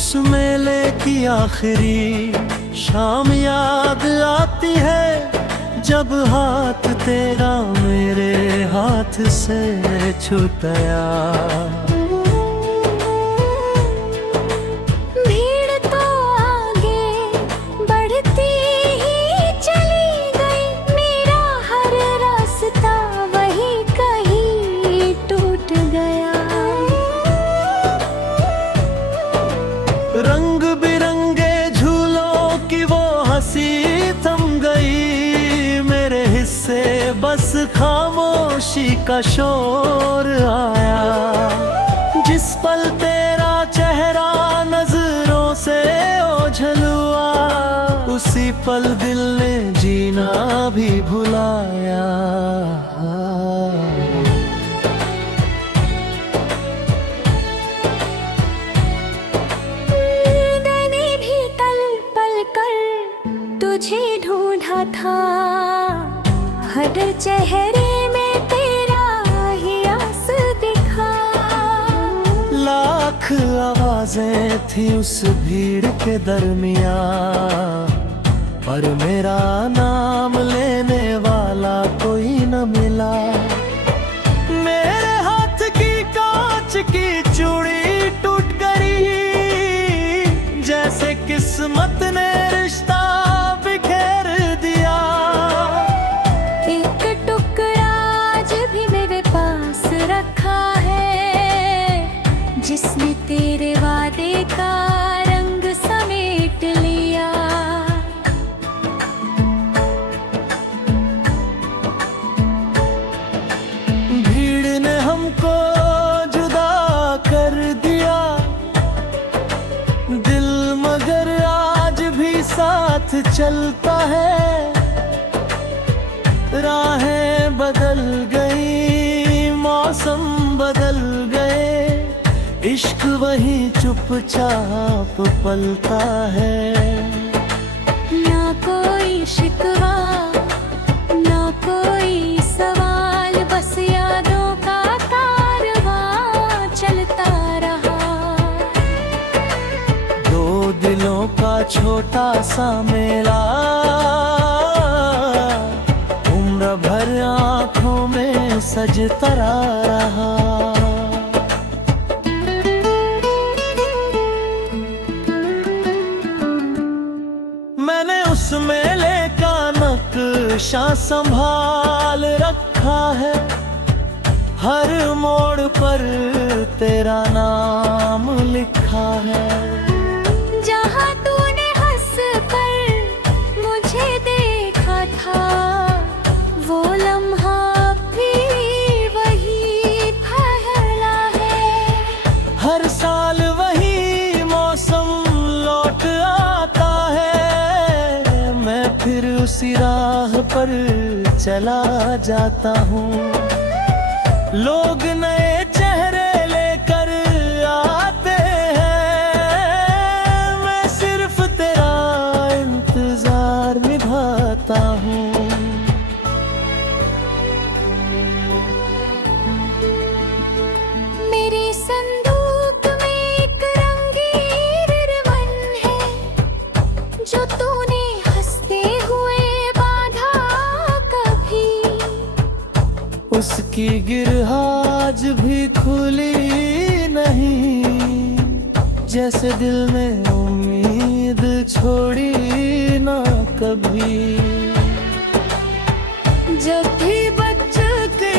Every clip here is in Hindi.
उस मेले की आखिरी शाम याद आती है, जब हाथ तेरा मेरे हाथ से छूटा। भीड़ तो आगे बढ़ती ही चली गई, मेरा हर रास्ता वही कहीं टूट गया। रंग बिरंगे झूलों की वो हंसी थम गई, मेरे हिस्से बस खामोशी का शोर आया। जिस पल तेरा चेहरा नजरों से ओझल हुआ, उसी पल दिल ने जीना भी भुलाया। मैंने भी तल पल कर तुझे ढूंढा था, हर चेहरे में तेरा ही आस दिखा। लाख आवाजें थी उस भीड़ के दरमिया, पर मेरा नाम लेने वाला कोई न मिला। मेरे हाथ की कांच की चूड़ी टूट गई, जैसे किस्मत ने रिश्ता बिखेर दिया। एक टुकड़ा आज भी मेरे पास रखा है, जिसने तेरे वादे का रंग समेट लिया। भीड़ ने हमको जुदा कर दिया, दिल मगर आज भी साथ चलता है। राहें बदल गई, मौसम बदल गए, इश्क वही चुपचाप पलता है। ना कोई शिकवा ना कोई सवाल, बस यादों का कारवां चलता रहा। दो दिलों का छोटा सा मेला, उम्र भर आँखों में सजता रहा। मैंने उस मेले का नक्शा संभाल रखा है, हर मोड़ पर तेरा नाम लिखा है। जहाँ तूने हंस कर मुझे देखा था, वो लम्हा भी वही ठहरा है। हर साल वही मौसम लौट आता है, मैं फिर उसी राह पर चला जाता हूँ। लोग नए चेहरे लेकर आते हैं, मैं सिर्फ तेरा इंतजार निभाता हूँ। मेरी संदूक में एक रंगीन रिबन है, जो तूने हंसते हुए बांधा कभी। उसकी गिरह आज भी खुली नहीं, जैसे दिल ने उम्मीद छोड़ी ना कभी। जब भी बच्चे की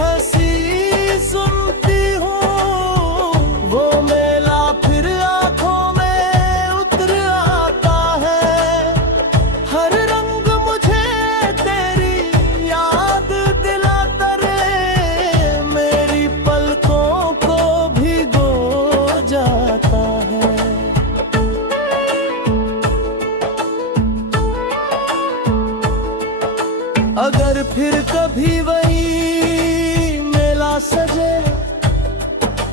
हंसी सुनती हूँ, वो मेला फिर आँखों में उतर आता है। हर रंग मुझे तेरी याद दिलाता रे, मेरी पलकों को भिगो जाता है। अगर फिर कभी वही मेला सजे,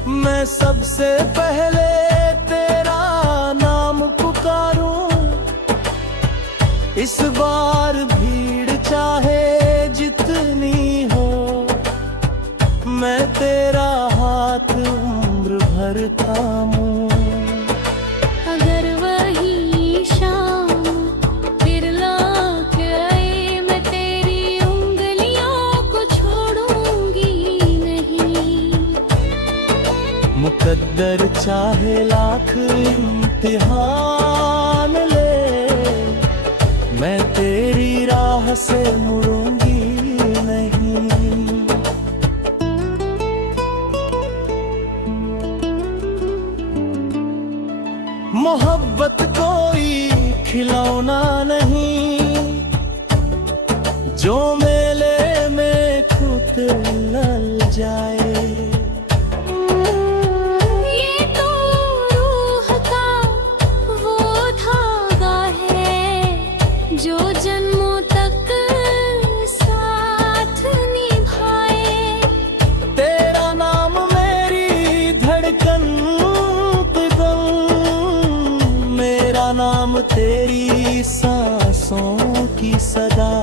मैं सबसे पहले तेरा नाम पुकारूं। इस बार भीड़ चाहे जितनी हो, मैं तेरा हाथ उम्र भर थामूं। मुकद्दर चाहे लाख इम्तिहान ले, मैं तेरी राह से मुड़ूंगी नहीं। मोहब्बत कोई खिलौना नहीं जो मेले में कुतल जाए। ये तो रूह का वो धागा है जो जन्मों तक साथ निभाए। तेरा नाम मेरी धड़कन पे गम, मेरा नाम तेरी सांसों की सदा।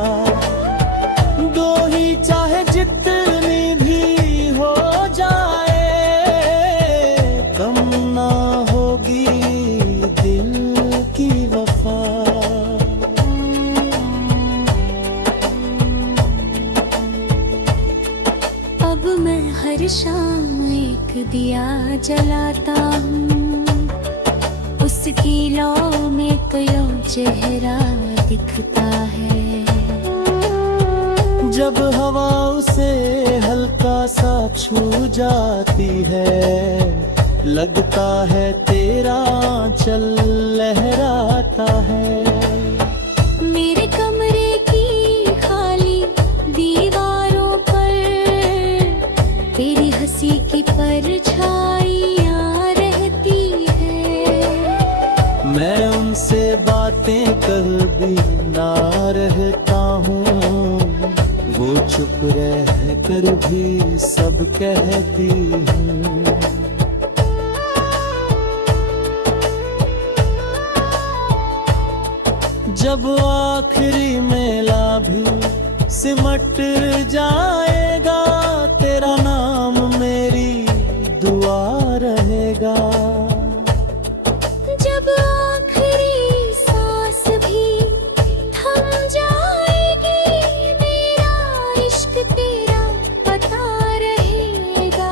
दो ही चाहे जितनी भी हो जाए, कम ना होगी दिल की वफा। अब मैं हर शाम एक दिया जलाता हूँ, उसकी लौ में क्यों चेहरा दिखता है। जब हवा उसे हल्का सा छू जाती है, लगता है तेरा आंचल लहराता है। मेरे कमरे की खाली दीवारों पर तेरी हंसी की परछाइयाँ रहती है। मैं उनसे बातें कर भी ना रहता हूँ, वो चुप रह कर भी सब कहती हूँ। जब आखिरी मेला भी सिमट जाएगा, तेरा नाम मेरी दुआ रहेगा। जब आखिरी सांस भी थम जाएगी, मेरा इश्क तेरा पता रहेगा।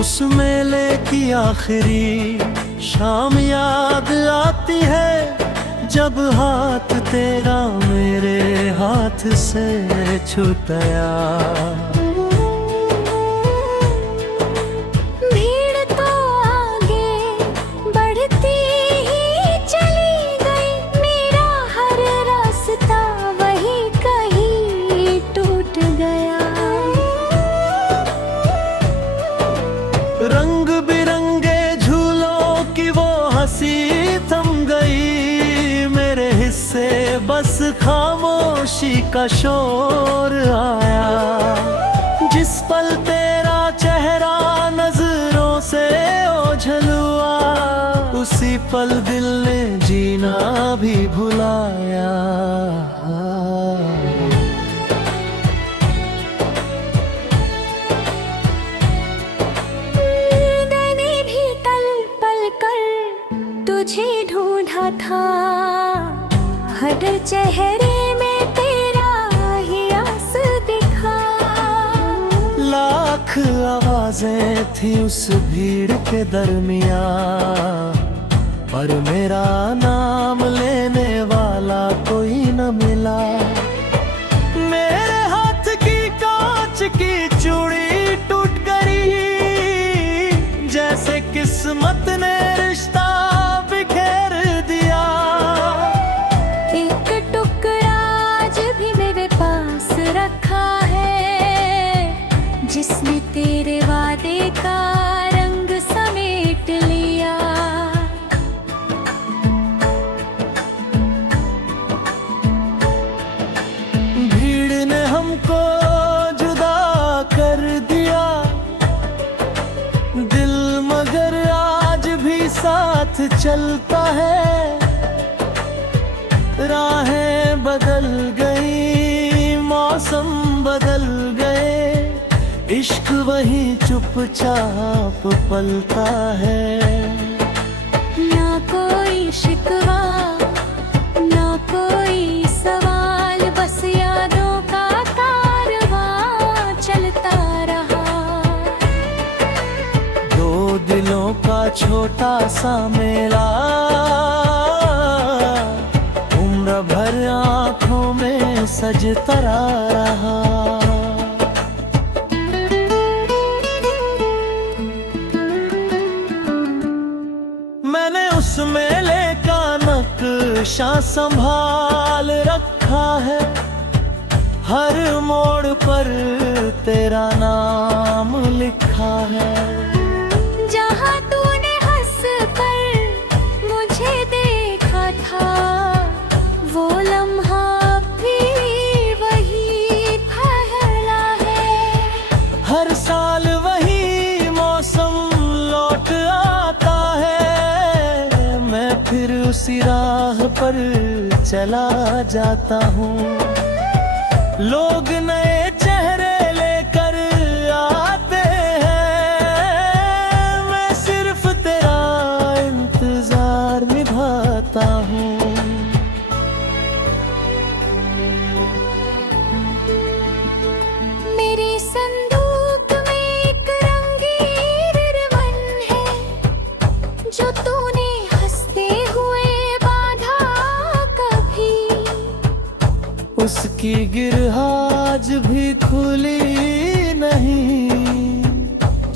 उस मेले की आखिरी शाम याद आती है, जब हाथ तेरा मेरे हाथ से छूटा। भीड़ तो आगे बढ़ती ही चली गई, मेरा हर रास्ता वही कहीं टूट गया। रंग बिरंगे झूलों की वो हंसी थम गई, मेरे हिस्से बस खामोशी का शोर आया। जिस पल तेरा चेहरा नजरों से ओझल हुआ, उसी पल दिल ने जीना भी भुलाया। मैंने भी तल पल कर तुझे ढूंढा था, हर चेहरे में तेरा ही आस दिखा। लाख आवाजें थी उस भीड़ के दरमियां, पर मेरा नाम लेने वाला कोई न मिला। मेरे हाथ की कांच की चूड़ी टूट गई, जैसे किस्मत ने रिश्ता बिखेर दिया। एक टुकड़ा आज भी मेरे पास रखा है, जिसने तेरे वादे का रंग समेट लिया। भीड़ ने हमको जुदा कर दिया, दिल मगर आज भी साथ चलता है। राहें बदल गई, मौसम बदल गए, इश्क वही चुपचाप पलता है। ना कोई शिकवा ना कोई सवाल, बस यादों का कारवां चलता रहा। दो दिलों का छोटा सा मेला, उम्र भर आँखों में सजता रहा। मैंने उस मेले का नक्शा संभाल रखा है, हर मोड़ पर तेरा नाम लिखा है। जहाँ तूने हंस कर मुझे देखा था, वो लम्हा भी वही ठहरा है। हर साल वही मौसम लौट आता है, मैं फिर उसी राह पर चला जाता हूँ। लोग नए चेहरे लेकर आते हैं, मैं सिर्फ तेरा इंतजार निभाता हूँ। मेरी संदूक में एक रंगीन रिबन है, जो तूने हंसते हुए बांधा कभी। उसकी गिरह आज भी खुली नहीं,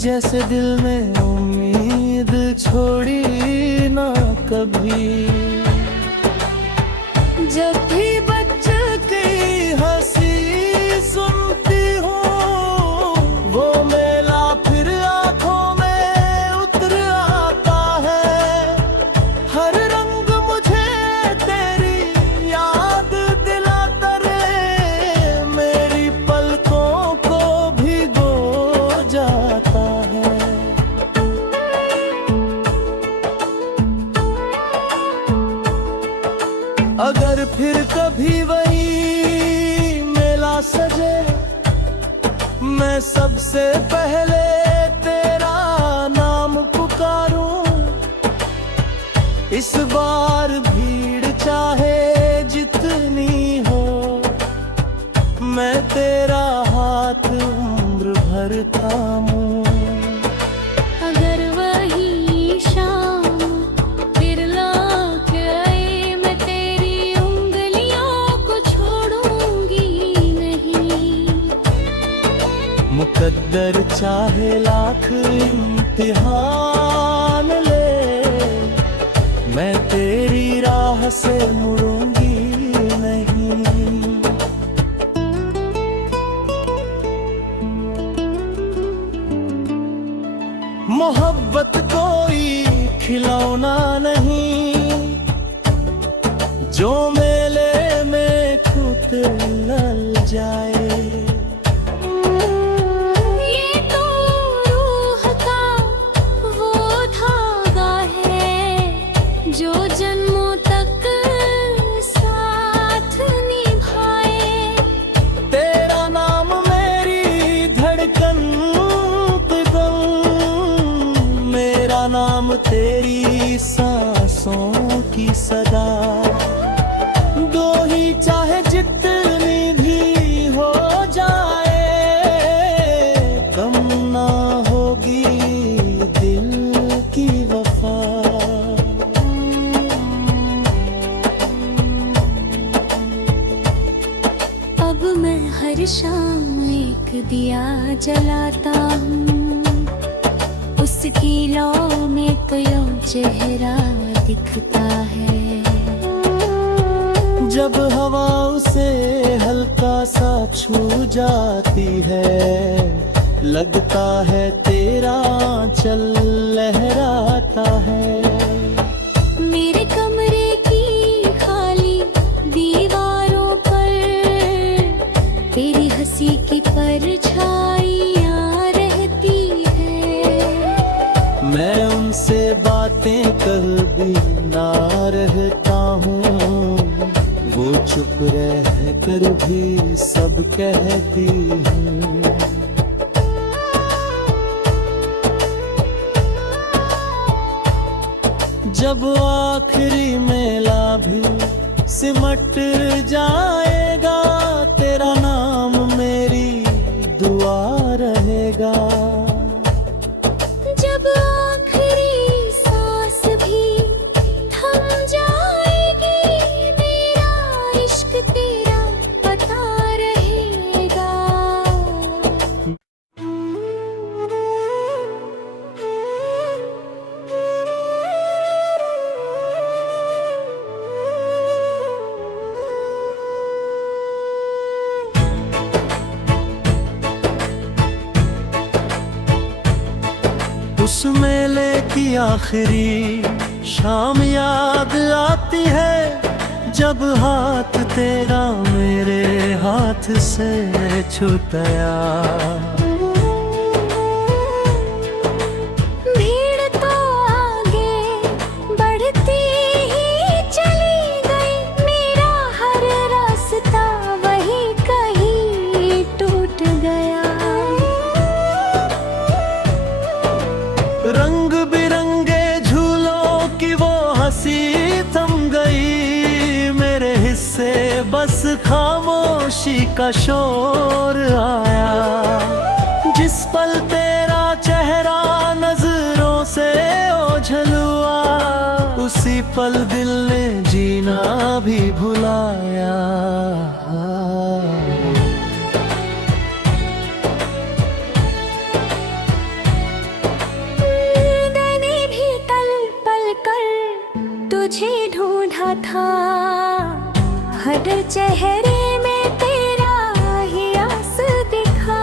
जैसे दिल में उम्मीद छोड़ी ना कभी। जब भी बच्चे की हंसी सुनती हूँ, वो मेला फिर आँखों में उतर आता है। हर रंग मुझे तेरी याद दिलाता रे, मेरी पलकों को भिगो जाता है। अगर फिर कभी वही मेला सजे, मैं सबसे पहले तेरा नाम पुकारूं। इस बार भीड़ चाहे जितनी हो, मैं तेरा हाथ उम्र भर थामूं। अगर वही शाम फिर लौट आए, मैं तेरी उंगलियों को छोड़ूंगी नहीं। मुकद्दर चाहे लाख इम्तिहान ले, मैं तेरी राह से मुड़ूंगी नहीं। मोहब्बत कोई खिलौना नहीं, जो मेले में खुद लल जाए। ये तो रूह का वो धागा है, जो जन्मों तक साथ निभाए। तेरा नाम मेरी धड़कन पे गम, मेरा नाम तेरी सांसों की सदा। दो ही चाहे जितनी भी हो जाए, कम ना होगी दिल की वफा। अब मैं हर शाम एक दिया जलाता हूँ, उसकी लौ में क्यों चेहरा दिखता है। जब हवा उसे हल्का सा छू जाती है, लगता है तेरा आंचल लहराता है। मेरे कमरे की खाली दीवारों पर तेरी हंसी की परछाइयाँ रहती है। मैं उनसे बातें कर भी ना रहता हूँ, वो चुप रह कर भी सब कहती हूँ। जब आखिरी मेला भी सिमट जाएगा, तेरा नाम मेरी दुआ रहेगा। जब आखिरी सांस भी थम जाएगी, मेरा इश्क तेरा पता रहेगा। उस मेले की आखिरी शाम याद आती है, जब हाथ तेरा मेरे हाथ से छूटा। भीड़ तो आगे बढ़ती ही चली गई, मेरा हर रास्ता वही कहीं टूट गया। रंग बिरंगे झूलों की वो हंसी थम गई, मेरे हिस्से बस खामोशी का शोर आया। जिस पल तेरा चेहरा नजरों से ओझल हुआ, उसी पल दिल ने जीना भी भुलाया। मैंने भी तल पल कर तुझे ढूंढा था, हर चेहरे में तेरा ही आस दिखा।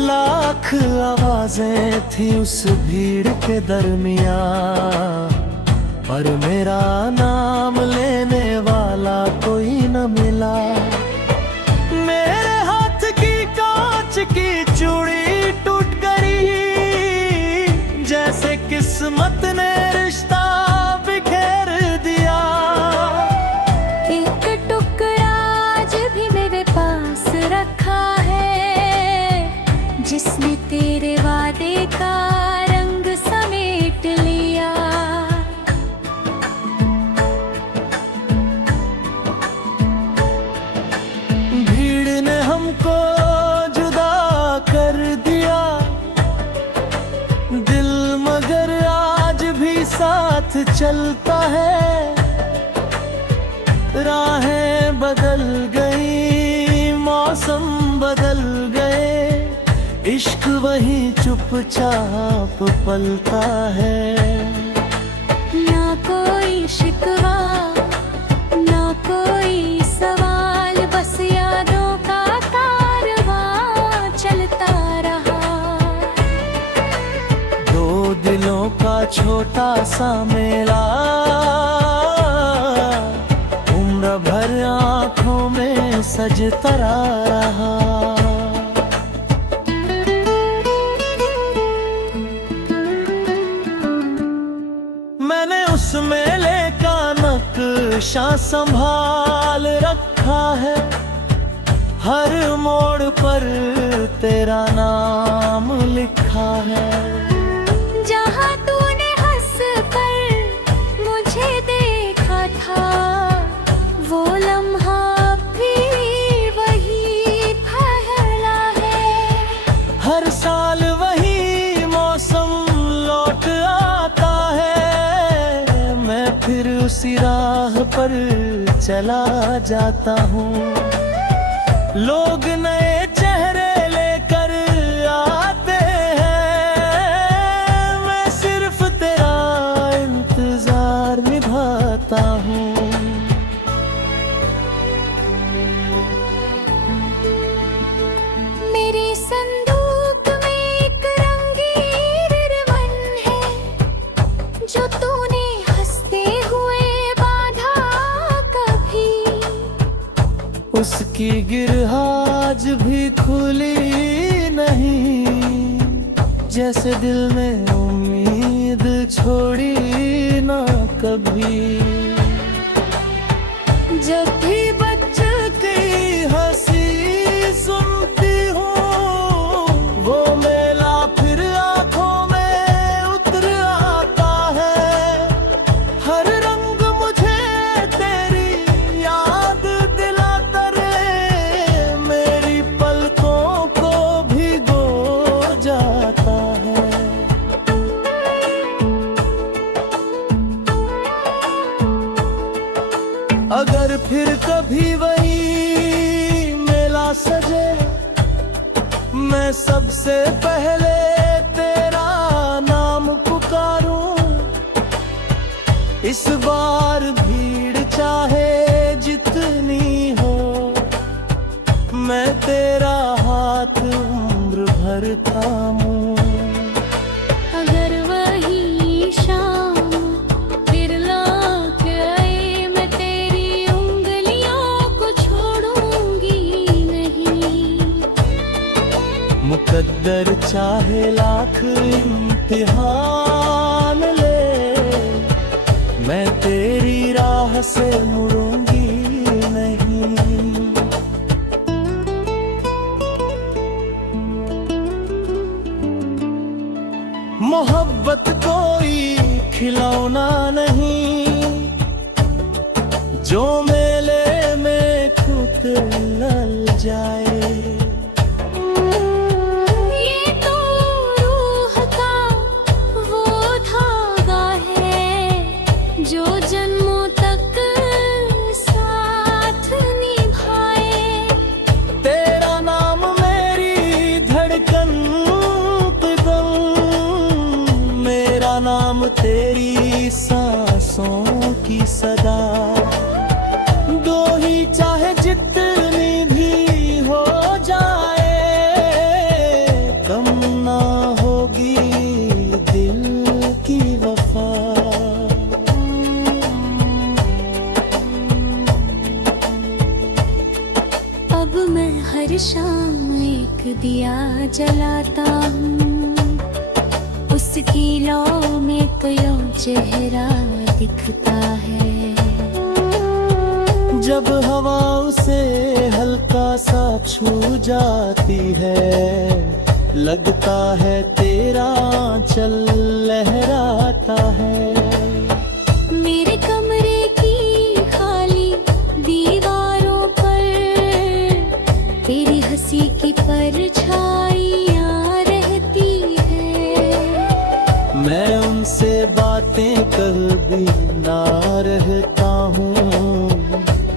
लाख आवाजें थी उस भीड़ के दरमिया, पर मेरा नाम लेने वाला कोई न मिला। मेरे हाथ की कांच की चूड़ी टूट गई, जैसे किस्मत ने रिश्ता बिखेर दिया। एक टुकड़ा आज भी मेरे पास रखा है, जिसने तेरे वादे का रंग समेट लिया। भीड़ ने हमको जुदा कर दिया, दिल मगर आज भी साथ चलता है। राहें बदल गई, मौसम बदल गए, इश्क वही चुपचाप पलता है। ना कोई शिकवा, ना कोई सवाल, बस यादों का कारवां चलता रहा। दो दिलों का छोटा सा मेला, उम्र भर आँखों में सजता रहा। मैंने उस मेले का नक्शा संभाल रखा है, हर मोड़ पर तेरा नाम लिखा है। जहाँ तूने हंस कर मुझे देखा था, वो लम्हा भी वही ठहरा है। हर साल वही मौसम लौट आता है, मैं फिर उसी राह पर चला जाता हूँ। लोग नए चेहरे लेकर आते हैं, मैं सिर्फ तेरा इंतजार निभाता हूँ। मेरी संदूक में एक रंगीन रिबन है, जो तूने हंसते हुए बांधा कभी। उसकी गिरह आज भी खुली नहीं, जैसे दिल ने उम्मीद छोड़ी ना कभी। जब भी बच्चे की हंसी सुनती हूँ, वो मेला फिर आँखों में उतर आता है। मैं सबसे पहले तेरा नाम पुकारूं, इस बार भीड़ चाहे जितनी हो, मैं तेरा हाथ उम्र भर थामूं। अगर वही शाम फिर लौट आए, मैं तेरी उंगलियों को छोड़ूंगी नहीं। मुकद्दर चाहे लाख इम्तिहान ले, मैं तेरी राह से मुड़ूंगी नहीं। मोहब्बत कोई खिलौना नहीं, जो मेले में कुतल जाए। ये तो रूह का वो धागा है, जो जन्मों तक साथ निभाए। तेरा नाम मेरी धड़कन पे गम, मेरा नाम तेरी सांसों की सदा। दो ही चाहे जितनी भी हो जाए, कम ना होगी दिल की वफा। अब मैं हर शाम एक दिया जलाता हूँ, उसकी लौ में कोई चेहरा दिखता है। जब हवा उसे हल्का सा छू जाती है, लगता है तेरा आंचल लहराता है। मेरे कमरे की खाली दीवारों पर तेरी हंसी की परछाइयाँ रहती है। मैं उनसे बातें कर भी ना रहता हूँ,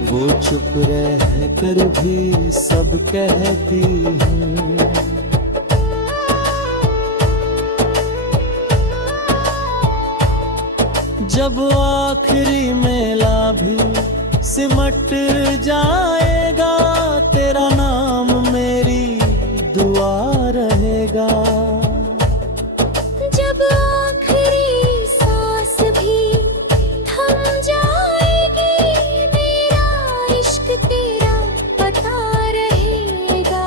वो चुप रह कर भी सब कहती हूँ। जब आखिरी मेला भी सिमट जाएगा, तेरा नाम मेरी दुआ रहेगा। जब आखिरी सांस भी थम जाएगी, मेरा इश्क तेरा पता रहेगा।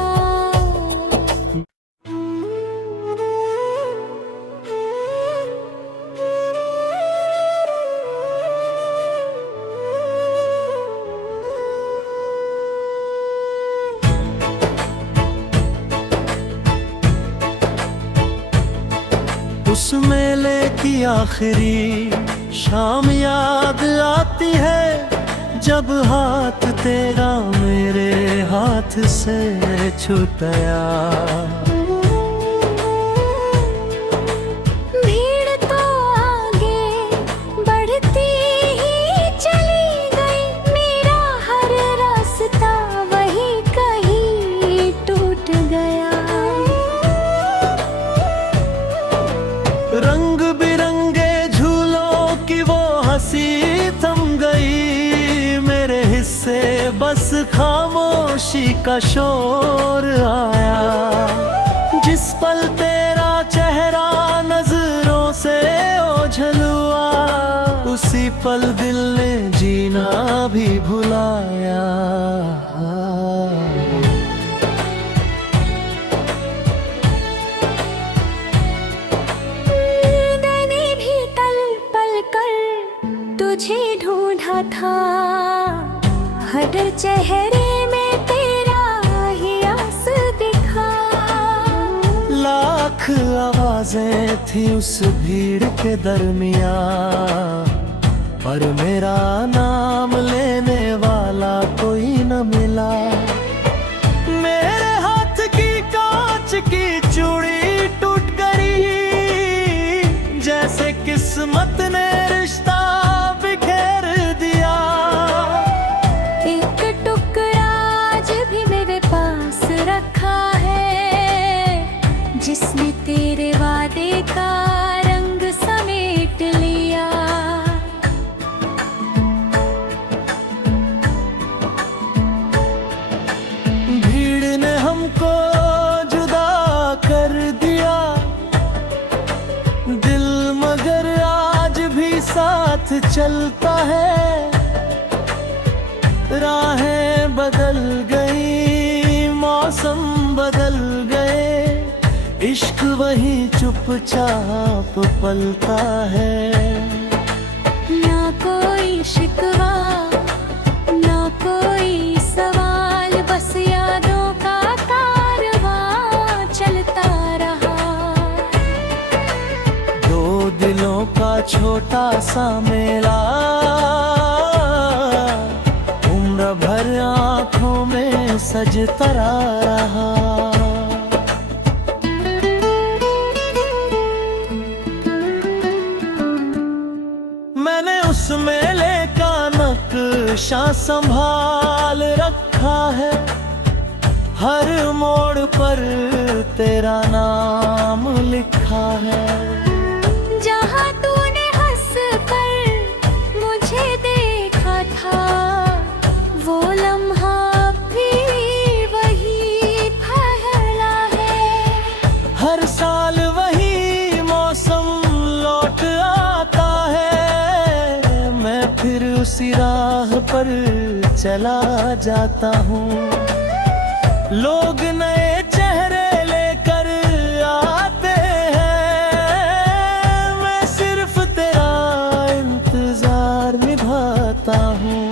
उस मेले की आखिरी शाम याद आती है, जब हाथ तेरा मेरे हाथ से छूटा। भीड़ तो आगे बढ़ती ही चली गई, मेरा हर रास्ता वही कहीं टूट गया। रंग बिरंगे झूलों की वो हंसी थम गई, मेरे हिस्से बस खामोशी का शोर आया। जिस पल तेरा चेहरा नजरों से ओझल हुआ, उसी पल दिल ने जीना भी भुलाया। मैंने भी तल पल कर तुझे ढूंढा था, हर चेहरे में तेरा ही आस दिखा। लाख आवाजें थी उस भीड़ के दरमिया, पर मेरा नाम लेने वाला कोई न मिला। मेरे हाथ की कांच की चूड़ी टूट गई, जैसे किस्मत ने रिश्ता बिखेर दिया। एक टुकड़ा आज भी मेरे पास रखा है, जिसने तेरे वादे का रंग समेट लिया। भीड़ ने हमको जुदा कर दिया, दिल मगर आज भी साथ चलता है। राहें बदल गई, मौसम बदल गए, इश्क वही चुपचाप पलता है। ना कोई शिकवा, ना कोई सवाल, बस यादों का कारवां चलता रहा। दो दिलों का छोटा सा मेला, उम्र भर आँखों में सजता रहा। मैंने उस मेले का नक्शा संभाल रखा है, हर मोड़ पर तेरा नाम लिखा है। जहाँ तूने हंस कर मुझे देखा था, वो लम्हा भी वही ठहरा है। हर साल वही मौसम लौट आता है, मैं फिर उसी राह पर चला जाता हूँ। लोग नए चेहरे लेकर आते हैं, मैं सिर्फ तेरा इंतजार निभाता हूँ।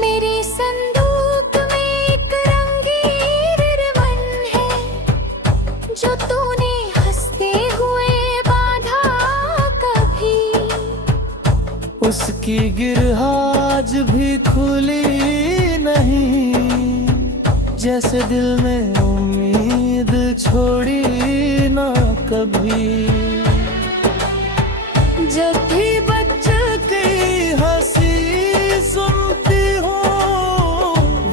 मेरी संदूक में एक रंगीन रिबन है, जो तूने हंसते हुए बांधा कभी। उसकी गिरह आज भी खुली नहीं, जैसे दिल में उम्मीद छोड़ी ना कभी। जब भी बच्चे की हंसी सुनती हूँ,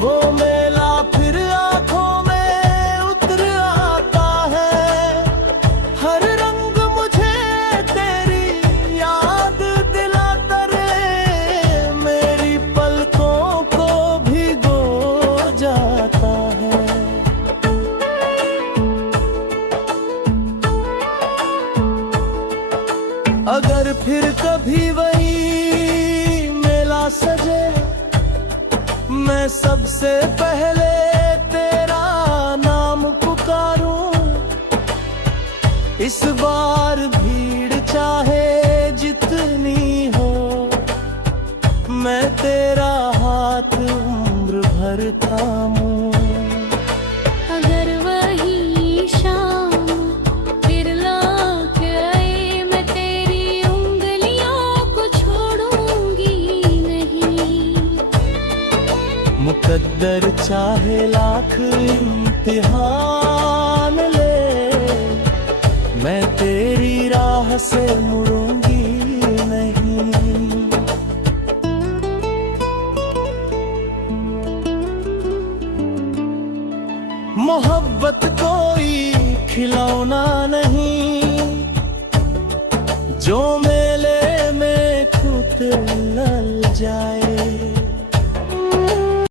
वो मेला फिर आँखों में उतर आता है। हर रंग मुझे तेरी याद दिलाता रे, मेरी पलकों को भिगो जाता है। अगर फिर कभी वही मेला सजे, मैं सबसे पहले तेरा नाम पुकारूं। इस बार भीड़ चाहे जितनी हो, मैं तेरा हाथ उम्र भर थामूं। अगर वही शाम फिर लौट आए, मैं तेरी उंगलियों को छोड़ूंगी नहीं। मुकद्दर चाहे लाख इम्तिहान ले, मैं तेरी राह से मुड़ूंगी नहीं। मोहब्बत कोई खिलौना नहीं, जो मेले में खुद लल जाए।